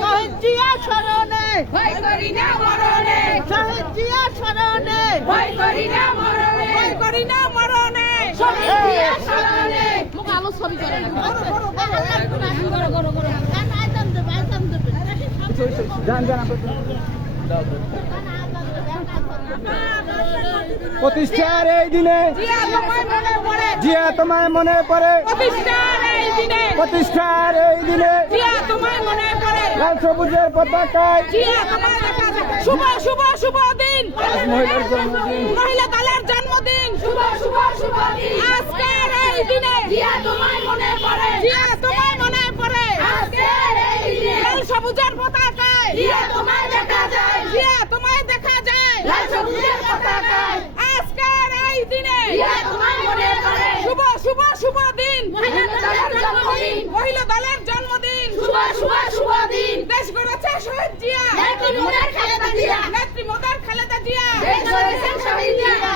শহীদ জিয়া স্মরণে ভয় করি না মরণে, শহীদ জিয়া স্মরণে ভয় করি না মরণে, ভয় করি না মরণে, শহীদ জিয়া স্মরণে। মুখ আলো ছবি করে না প্রতিষ্ঠার এই দিনে জিয়া তোমায় মনে পড়ে, প্রতিষ্ঠার এই দিনে প্রতিষ্ঠার এই দিনে জিয়া তোমায় মনে পড়ে, লাল সবুজের পতাকায় জিয়া তোমায় দেখা যায়। শুভ শুভ শুভ দিন, মহিলার জন্মদিন, মহিলা দলের জন্মদিন, শুভ শুভ শুভ দিন। আজকের এই দিনে জিয়া তোমায় মনে পড়ে, জিয়া তোমায় মনে পড়ে। আজকের এই দিনে লাল সবুজের পতাকায় জিয়া তোমায় দেখা যায়, জিয়া তোমায় দেখা যায় লাল সবুজের পতাকায়। আজকের এই দিনে জিয়া তোমায় মনে পড়ে, শুভ শুভ শুভ দিন, মহিলা দলের জন্মদিন, মহিলা দলের জন্মদিন, শুভ শুভ শুভ দিন। দেশ গড়েছে শহীদ জিয়া, নেত্রী মোদের খালেদা জিয়া, নেত্রী মোদের খালেদা জিয়া, দেশ গড়েছে শহীদ জিয়া।